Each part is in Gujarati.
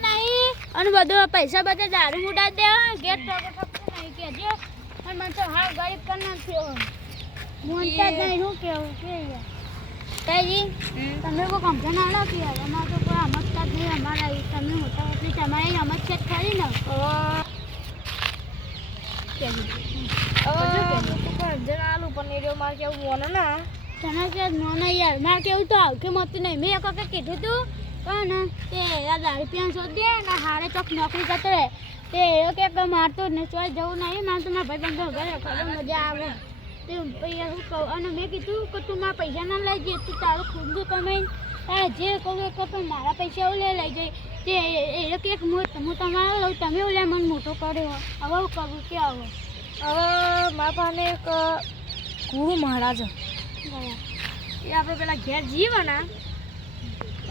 નહીં. અને બધું પૈસા બધા દારૂ ઉડા દે ટકો નહીં કહેજો અને મને તો હાવ ગરીબ પણ નાખ્યો મોનતા નહીં શું કેવું કે તાજી? તમે કોઈ કમ્પ્લેન આવો કે અમારે તો કોઈ સમજતા જ નહીં અમારા ને તમે મોટા એટલી તમારી સમજ છે ખરી ને. તને કે નો યાર, મારે કેવું તો આવકે મતું નહીં. મેં એક વખત કીધું તું, પણ તે દાદા રૂપિયા શોધી દે હારે ચોક નોકરી જતો રહે. તે એ કે મારતો ને ચોય જવું નહીં, મારે તો મારા ભાઈ બંધો ઘરે ખબર મજા આવે. તે પૈસા શું કહું? અને મેં કીધું કે તું મારા પૈસા ના લઈ જઈએ તું તારું ખૂબ કમાઈને તારે જે કહું એ કહો મારા પૈસા એવું લે લઈ જઈ તે એ કે હું તમારો લઉં, તમે એવું લે મને મોટો કર્યો હવે હું કરું કે આવો હવે મારા પાસે એક ગુરુ મહારાજ એ આપણે પેલા ઘેર જીવે ને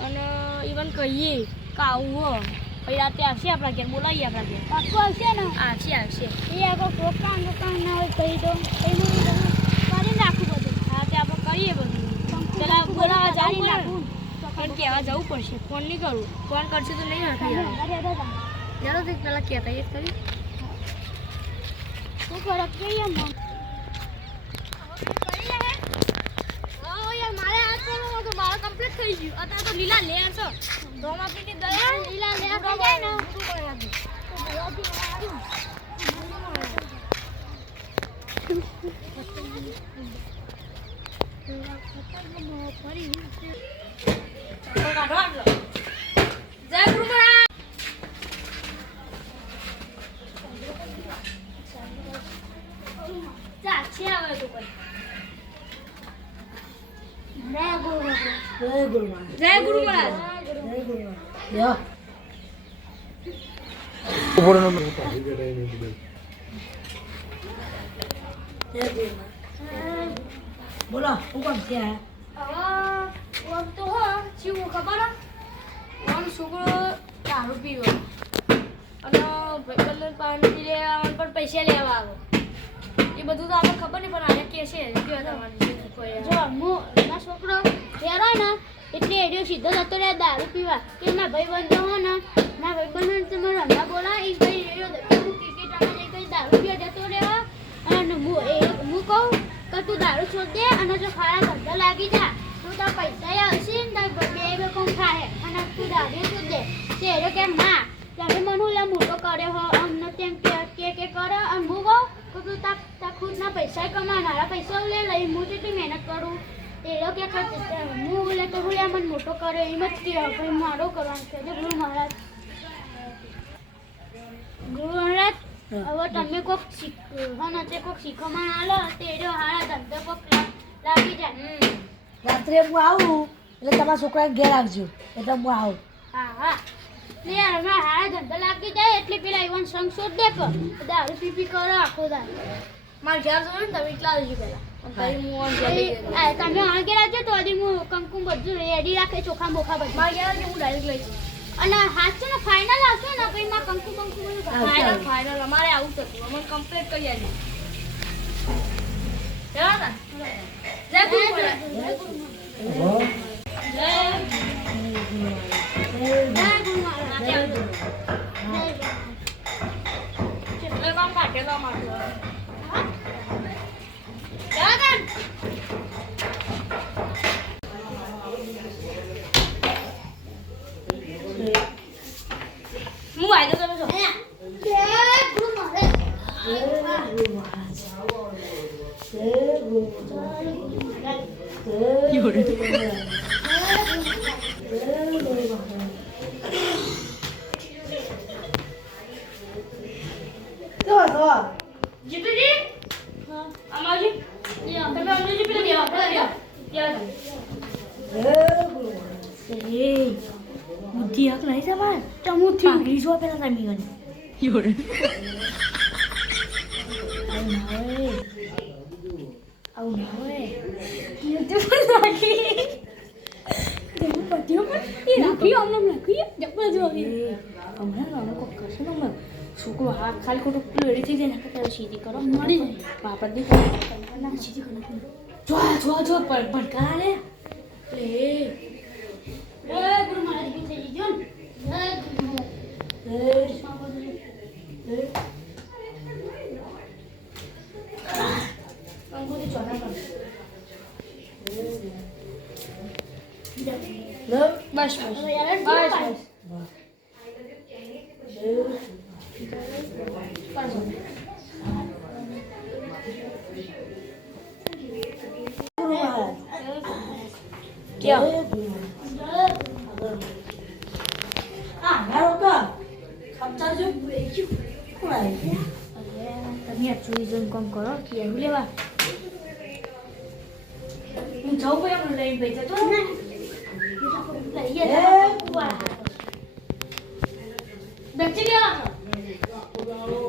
અને ઇવન કહીએ કે આવું પછી રાતે આવશે આપણા ઘેર બોલાવીએ આપણા ઘેર. પાક્કું આવશે ને? આવશે આવશે. એ આપણે પ્રોગ્રામ પ્રોગ્રામ ના હોય કહી દો એનું કરી નાખું બધું. હા તે આપણે કરીએ બધું. પેલા બોલાવા જવું પડે. પણ કહેવા જવું પડશે. ફોન નહીં કરું. ફોન કરશે તો નહીં ચાલો તે પેલા કહેતા એ કરી. શું ફરક કહીએ મન મારે આ કરવું તો મારે કમ્પ્લીટ થઈ ગયું. અત્યારે તો લીલા લે છો. ધોમ આપીને દયા લીલા લે થઈ જાય ને. જય તો કોઈ જય ગુરુ મહારાજ બોલો હું કોણ છે? હવે ઓમ તો હો શું ખબર? ઓમ છોકરો દારૂ પીવો. અને ભાઈબંધો પાણી લેવા પણ પૈસા લેવા આવે એ બધું તો આપણે ખબર નહીં પણ આને કે છે જો હું મારો છોકરો હોય ને એટલે એડિયો સીધો જતો રહે દારૂ પીવા. કે મારા ભાઈ બંધો હો ને મારા ભાઈ બંધો તમે રમવા બોલા એ ભાઈ રેડિયો ક્રિકેટ કઈ દારૂ પીવા જતો રહેવા અને હું એ હું કહું કે તું દારૂ છોડ દે અને જો ખારા ધંધો લાગી જા તું તો પૈસા આવશે ને તાર બે બે કોમ ખાય. અને તું દારૂ છોડ દે. તે એડિયો કે માં તમે મને મોટો કર્યો હો અમને તેમ કે કે કરો અને હું કહું કે તું તાર તાર ખુદના પૈસા કમા મારા પૈસા લે લઈ હું જેટલી મહેનત કરું એ લોકો કે હું બોલે તો હું મને મોટો કરે એમ જ કે ભાઈ મારો કરવાનું છે. જો ગુરુ મહારાજ. ગુરુ મહારાજ હવે તમે કોક શીખ હા તે કોક શીખવામાં આલો તે એનો હારા ધંધો કોક લાગી જાય. રાત્રે હું આવું એટલે તમારા છોકરાને ઘેર આવજો. એટલે હું આવું. હા હા. યાર હમણાં હારા ધંધો લાગી જાય એટલે પેલા ઈવન સંગ શોધ દે કે દારૂ પી પી કરો આખો દારૂ મારે ઘેર જવું ને તમે એટલા પહેલા તમે આગળ તો હજી હું કંકુમ બધું રેડી રાખે ચોખા મોખા બધું. મારે ઘેર હું ડાયરેક્ટ લઈ અને હાથ છે ને ફાઇનલ આવશે ને પછી માં કંકુ કંકુ બધું ફાઇનલ ફાઇનલ અમારે આવું હતું. કમ્પ્લીટ કરી આલી. ચાલો ને જય ગુરુ જય ગુરુ મહારાજ. જય ગુરુ એટલે કામ કાઢેલા મારતો ચાલો ને. હું આવી તમે છો જય ગુરુ મહારાજ. તો તો જીતુજી? હા. અમાજી. તમે અમજીજી પેલા બેહો પેલા ત્યાં એ બુદ્ધિ હક નહીં તમારે તો હું. પાઘડી જો પેલા તમે ગણે આવું ના હોય. આવું ના હોય. એ રાખી. અમને રાખી જબર જો એ હમણાં નાનો કોક કરશે ને હમણાં છોકરો હા, ખાલી ખોટું પેલું એડી થઈ જાય ને ત્યારે સીધી કરો. મળી જાય. આપણે દીકરા ના સીધી કરો જો જો જો ભડકા લે. એ ક્યાં તમે આ ચોવીસ જણ કામ કરો કે એવું લેવા હું જાઉં ભાઈ આપણે લઈને ભાઈ જતો રહું. લઈએ તો બેસી ગયા યા બોલાડો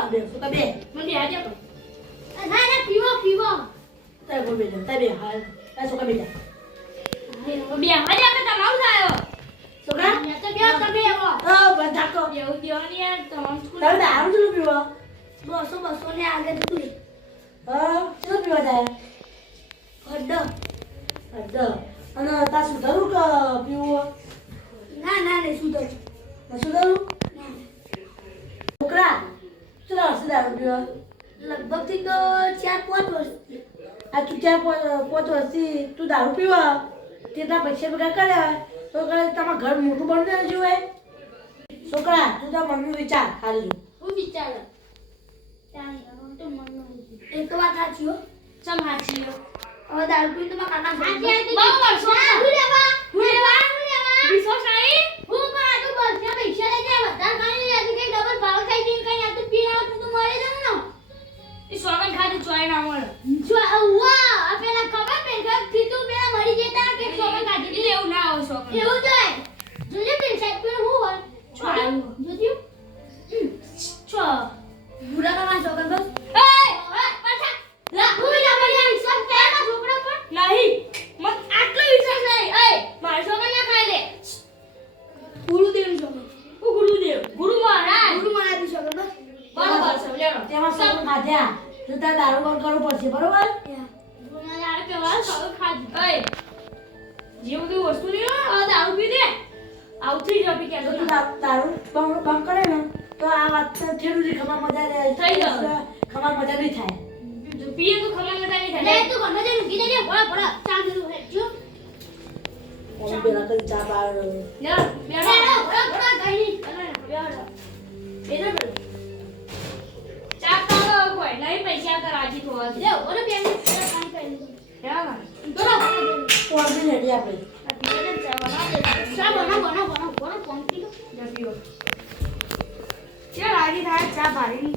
પીવો બે છોકરા બે મને બે આજે તો ના ના પીવો પીવો તારે કોઈ બે તારે બે હા તારા છોકરા બે બે આજે આપણે તમારું થાય છોકરા તો બે તમે આવો હા બંધ થાકો એવું દેવાની યાર તમારું સ્કૂલ તારે દારૂ ચલો પીવા બસો બસો ને આગળ તું હા ચલો પીવા જાય અડ્ડો અડધો અને તાર સુધારું કે પીવું ના ના નહીં શું દઉં ના સુધારું છોકરા ચલો હશે દારૂ પીવા લગભગથી તો ચાર પાંચ વર્ષ આ તું ચાર પાંચ પાંચ વર્ષથી તું દારૂ પીવા? તેના પૈસા ભેગા કર્યા. તો તમારા ઘર મોટું બનતું જોઈએ છોકરા તું તો મમ્મી વિચાર હાલ હું વિચાર? ત્યાં તો મનનું એ તો વાત સાચી હો. ચમ હાચી હો. હવે દારૂ પીને તો મારા કાકા બહુ વર્ષો હું રેવા હું રેવા હું રેવા વિશ્વાસ નહીં છો? બુરા કાકા છોકરા બસ એ પાછા! લા હું લા મરી વિશ્વાસ પેલા છોકરા પર નહીં મત આટલો વિશ્વાસ નહીં. એ મારા સોગન ના ખાઈ લે. ગુરુદેવ છોકરા હું ગુરુદેવ? ગુરુ મહારાજ. ગુરુ મહારાજ છોકરા બસ. બરાબર છે લેડો તેમાં સૌ ખાધ્યા. તો તારે દારૂ બંધ કરવું પડશે બરોબર? ગુરુ મહારાજ કેવા સૌ ખાધી. એ જે બધી વસ્તુ આ દારૂ પી દે. આવતી જ આપી કે દારૂ બંધ કરે ને. તો આ વાત ખેડૂતી ખબર મજા લે- થઈ જશે. ખબર મજા નહીં થાય. જો પીએ તો ખબર મજા નહીં લે થાય તું ઘરમાં જઈને કીધે જજે ભોળા ભોળા ચા દીધું હે જો. ઓમ પેલા કરી ચા પાડ લે બેડો ભોળા ભોળા ગઈ બેડો બેડો ચા કોઈ. નહીં પૈસા તો રાજી થવા દે લે ઓરે બેન પાણી કરી બરાબર બોલો કોણ બી લેડી આપે. ચા બનાવ બનાવ બનાવ બોલો ચા ભારી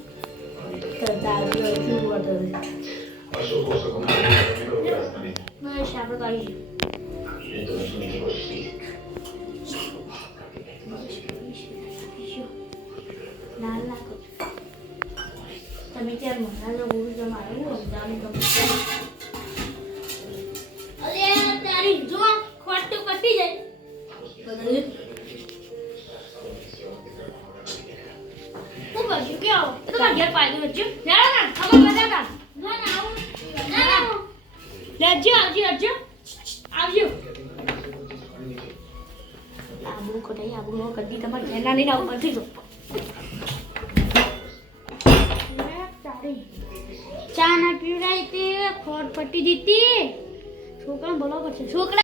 દારૂ પીવું વધારે બસ આપણે લાગો તમે ત્યાં મહારાજ ગુરુ મારે જો ખોટ કટી જાય. તમારે ઘેર નહીં આવું પડતી જો. ચા ના પટી દીધી. છોકરા બોલો પડશે. છોકરા